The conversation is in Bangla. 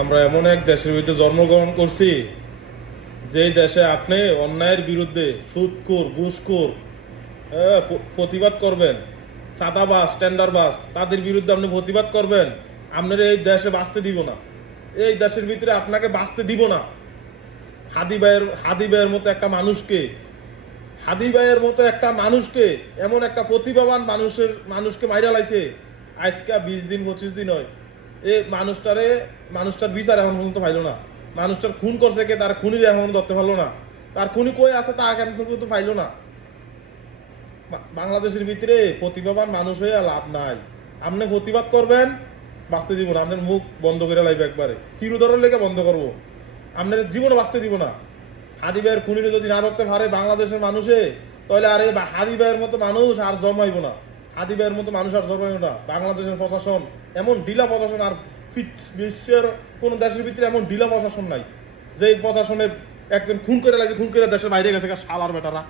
আমরা এমন এক দেশের ভিতরে জন্মগ্রহণ করছি যেই দেশে আপনি অন্যায়ের বিরুদ্ধে সুদখোর ঘুষখোর প্রতিবাদ করবেন, চাঁদাবাজ টেন্ডারবাজ তাদের বিরুদ্ধে আপনি প্রতিবাদ করবেন, আপনার এই দেশে বাঁচতে দিব না। এই দেশের ভিতরে আপনাকে বাঁচতে দিব না। হাদি ভাইয়ের মতো একটা মানুষকে, হাদি ভাইয়ের মতো একটা মানুষকে, এমন একটা প্রতিভাবান মানুষকে মাইরা লাইছে আজকে 20 দিন 25 দিন হয়। এই মানুষটার বিচার এখন পর্যন্ত পাইলো না। মানুষটার খুন করছে কে, তার খুনির এখন ধরতে পারলো না। তার খুনি কই আছে তা এখন পর্যন্ত পাইলো না। বাংলাদেশের ভিতরে প্রতিভাবান মানুষ হয়ে লাভ নাই। আপনি প্রতিবাদ করবেন, বাঁচতে দিব না। আপনার মুখ বন্ধ করে লাইবে একবারে, চিরতরের লেগে বন্ধ করবো। আপনার জীবনে বাঁচতে দিব না। হাদি ভাইয়ের খুনিরে যদি না ধরতে পারে বাংলাদেশের মানুষে, তাহলে আর এই হাদি ভাইয়ের মতো মানুষ আর জন্মাইব না। হাদি ভাইয়ের মতো মানুষ আর জন্মাইব না। বাংলাদেশের প্রশাসন এমন ঢিলা প্রশাসন আর বিশ্বের কোন দেশের ভিতরে এমন ঢিলা প্রশাসন নাই যে প্রশাসনে একজন খুন করে লাগে, খুন করে দেশের বাইরে গেছে শালার বেটারা।